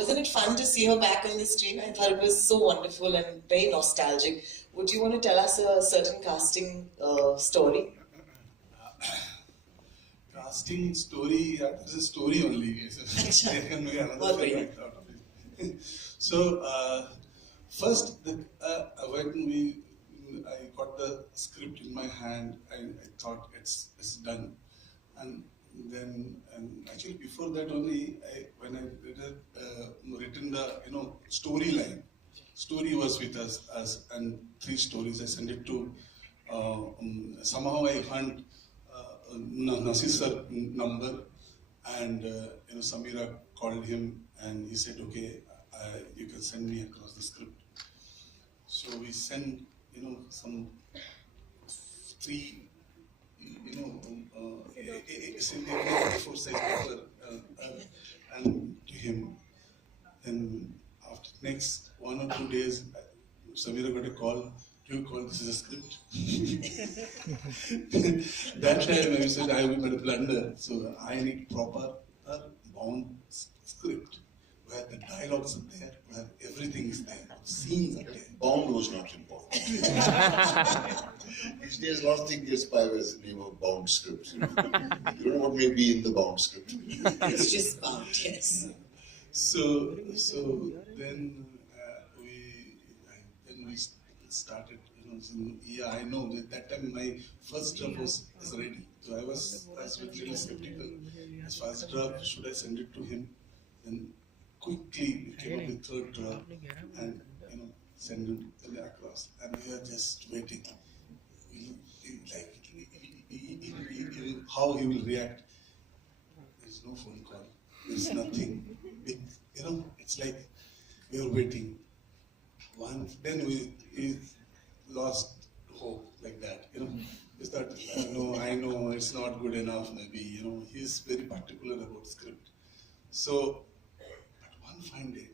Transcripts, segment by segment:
wasn't it fun to see her back on the screen? I thought it was so wonderful and very nostalgic. Would you want to tell us a certain casting story? Casting story, there's a story only. There can be another segment out of it. So, first, when I got the script in my hand, I thought it's done. And then, actually before that only, when I written the storyline, story was with us and 3 stories. I sent it to. Somehow I found Nasir's number, and Samira called him and he said, okay, you can send me across the script. So we sent some 3 A4 size paper and to him. And after next 1 or 2 days, Samira got a call. This is a script. That time I said I will make a blunder, so I need proper bound script where the dialogues are there, where everything is there, scenes are there. Bound was not important. These days, a lot of things get by with the name of bound scripts. You don't know what may be in the bound script. It's just bound, yes. So then we started. Yeah, I know that time my first draft was ready. So I was a little skeptical. As first draft, should I send it to him? Then quickly we came up with 3rd draft and send it across. And we are just waiting. How he will react. There's no phone call. There's nothing. It's like we are waiting. Then we lost hope like that. We thought, I know it's not good enough. Maybe he's very particular about script. So, but one fine day,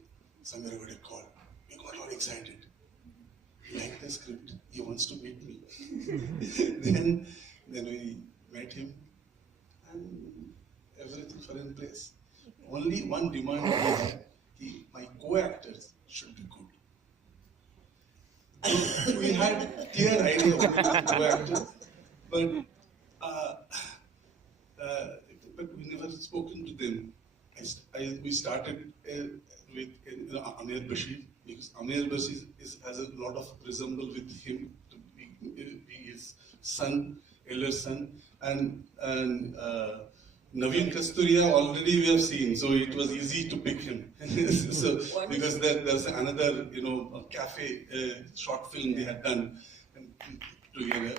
Samira got a call. We got all excited. He liked the script. He wants to meet me. Then we met him, and everything fell in place. Only one demand he had: my co-actors should be good. So we had clear idea of the co-actors, but we never spoken to them. We started with Amir Bashir, because Amir Bashir has a lot of resemble with him to be his son, elder son, and Naveen Kasturia already we have seen, so it was easy to pick him. So because there's another cafe short film they had done together.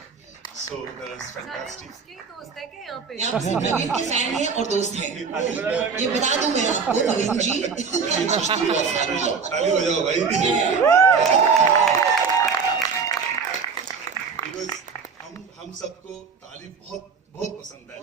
So that was fantastic. यहाँ पे नवीन के fan हैं और दोस्त हैं। ये बता दूं मैं आपको नवीन जी। ताली बजाओ भाई। Because हम सबको ताली बहुत पसंद है।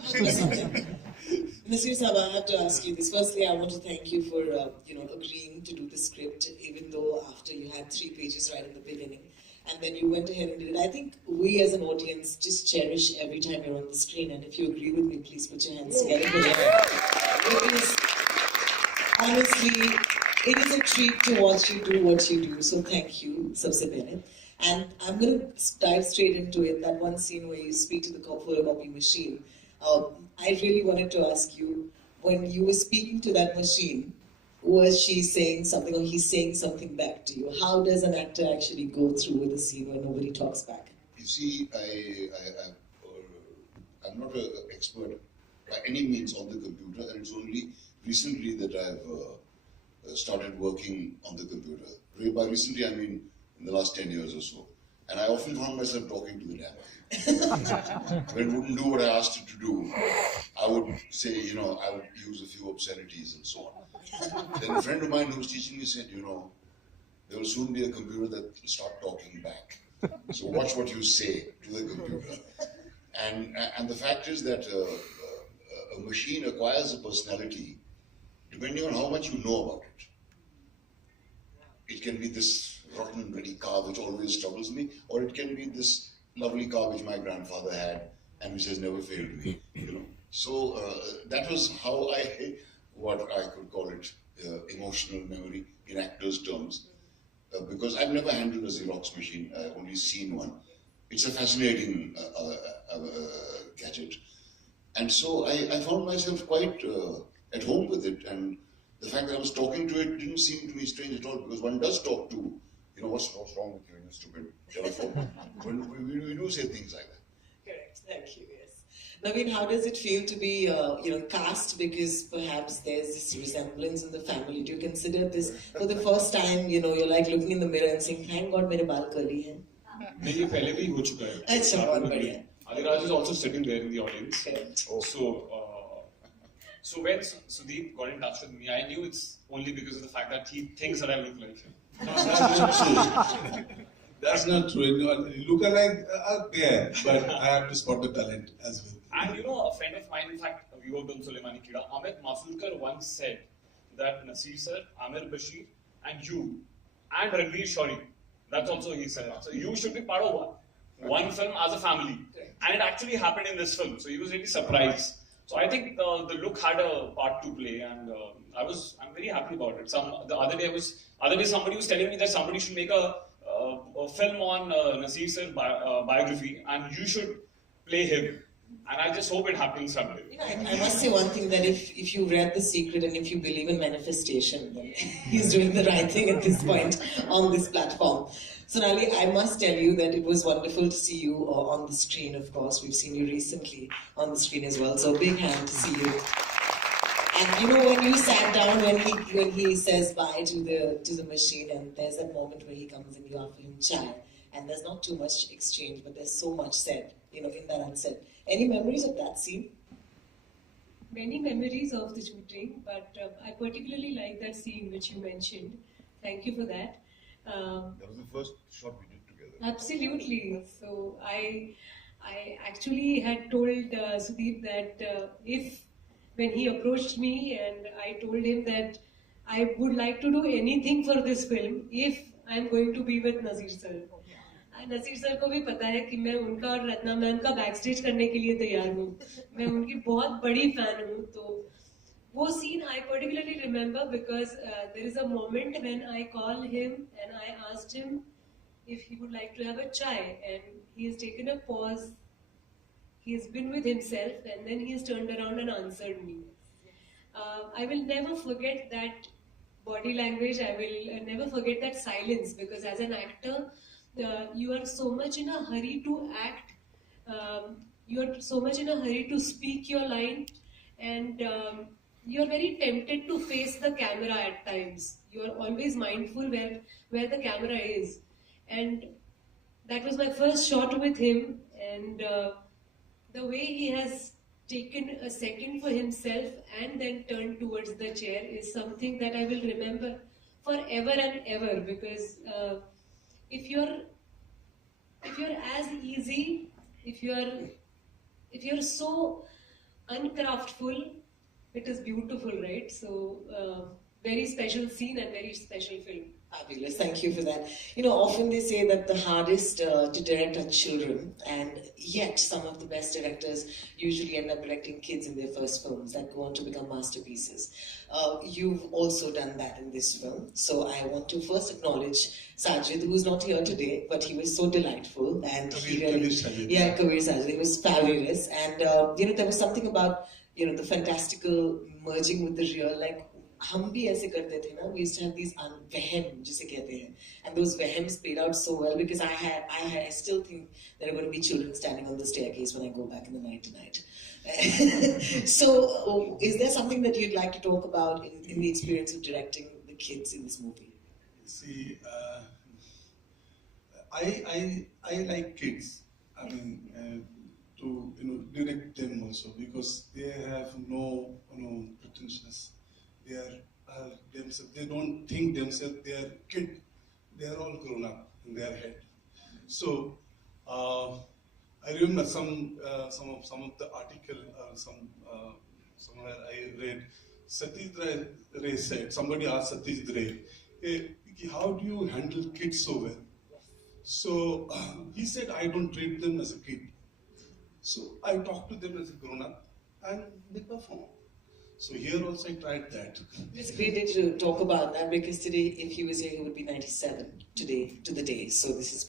Nasir Sahab, I have to ask you this. Firstly, I want to thank you for agreeing to do the script, even though after you had 3 pages right in the beginning, and then you went ahead and did it. I think we as an audience just cherish every time you're on the screen, and if you agree with me, please put your hands together. Because honestly, it is a treat to watch you do what you do. So thank you, sabse pehle. And I'm going to dive straight into it. That one scene where you speak to the photocopy machine. I really wanted to ask you, when you were speaking to that machine, was she saying something or he's saying something back to you? How does an actor actually go through with a scene where nobody talks back? You see, I'm not an expert by any means on the computer, and it's only recently that I've started working on the computer. By recently, I mean in the last 10 years or so. And I often found myself talking to the damn thing. When it wouldn't do what I asked it to do, I would say, I would use a few obscenities and so on. Then a friend of mine who was teaching me said, there will soon be a computer that will start talking back. So watch what you say to the computer. And the fact is that a machine acquires a personality depending on how much you know about it. It can be this rotten and ready car which always troubles me, or it can be this lovely car which my grandfather had and which has never failed me. So that was how what I could call it, emotional memory in actors' terms. Because I've never handled a Xerox machine, I've only seen one. It's a fascinating gadget. And so I found myself quite at home with it, and the fact that I was talking to it didn't seem to me strange at all, because one does talk to, what's wrong with you, you stupid telephone. we do say things like that. Correct, thank you, yes. Naveen, how does it feel to be, cast, because perhaps there's this resemblance in the family? Do you consider this for the first time, you're like looking in the mirror and saying, thank God मेरे बाल curly हैं? नहीं, ये पहले भी हो चुका है. अच्छा, बहुत बढ़िया. Aliraj is also sitting there in the audience. Correct. So when Sudeep got in touch with me, I knew it's only because of the fact that he thinks that I look like him. No, that's not true. That's not true. Look-alike are there, but I have to spot the talent as well. And a friend of mine, in fact, we worked on Sulaimani Kida, Amit Masurkar once said that Nasir sir, Amir Bashir, and you, and Ranveer Shori, that's also he said. So you should be part of one film as a family. And it actually happened in this film. So he was really surprised. So I think the look had a part to play, and I'm very happy about it. The other day somebody was telling me that somebody should make a film on Nasir sir's biography, and you should play him. And I just hope it happens someday. I must say one thing, that if you read The Secret and if you believe in manifestation, then he's doing the right thing at this point on this platform. Sonali, I must tell you that it was wonderful to see you on the screen, of course. We've seen you recently on the screen as well, so a big hand to see you. And when you sat down, when he says bye to the machine, and there's that moment where he comes and you offer him chai, and there's not too much exchange, but there's so much said, in that unsaid. Any memories of that scene? Many memories of the shooting, but I particularly like that scene which you mentioned. Thank you for that. That was the first shot we did together. Absolutely. So I actually had told Sudeep that when he approached me and I told him that I would like to do anything for this film if I'm going to be with Nasir sir. Nasir sir को भी पता है कि मैं उनका और Ratna ma'am का backstage करने के लिए तैयार हूँ. मैं उनकी बहुत बड़ी फैन हूँ. तो वो scene I particularly remember because there is a moment when I call him and I asked him if he would like to have a chai, and he has taken a pause. He has been with himself, and then he has turned around and answered me. I will never forget that body language. I will never forget that silence, because as an actor, you are so much in a hurry to act, you are so much in a hurry to speak your line, and you are very tempted to face the camera at times. You are always mindful where the camera is, and that was my first shot with him, and the way he has taken a second for himself and then turned towards the chair is something that I will remember forever and ever, because if you're as easy, if you're so uncraftful, it is beautiful, right? So very special scene and very special film. Fabulous, thank you for that. Often they say that the hardest to direct are children, and yet some of the best directors usually end up directing kids in their first films that go on to become masterpieces. You've also done that in this film, so I want to first acknowledge Sajid, who's not here today, but he was so delightful, and Kabir Sajid. Yeah, Kabir Sajid, he was fabulous, and there was something about the fantastical merging with the real, like हम भी ऐसे करते थे ना, we used to have these वहम जिसे कहते हैं, and those वहms played out so well, because I still think there are going to be children standing on the staircase when I go back in the night tonight. So is there something that you'd like to talk about in the experience of directing the kids in this movie? See, I like kids. I mean, to direct them also, because they have no pretensions. They are themselves. They don't think themselves. They are kid. They are all grown up in their head. So I remember some of the article, somewhere I read. Satish Ray said, somebody asked Satish Ray, hey, how do you handle kids so well? So he said, I don't treat them as a kid. So I talk to them as a grown up, and they perform. So here also I tried that. It's great that you talk about that because today, if he was here, he would be 97 today, to the day. So this is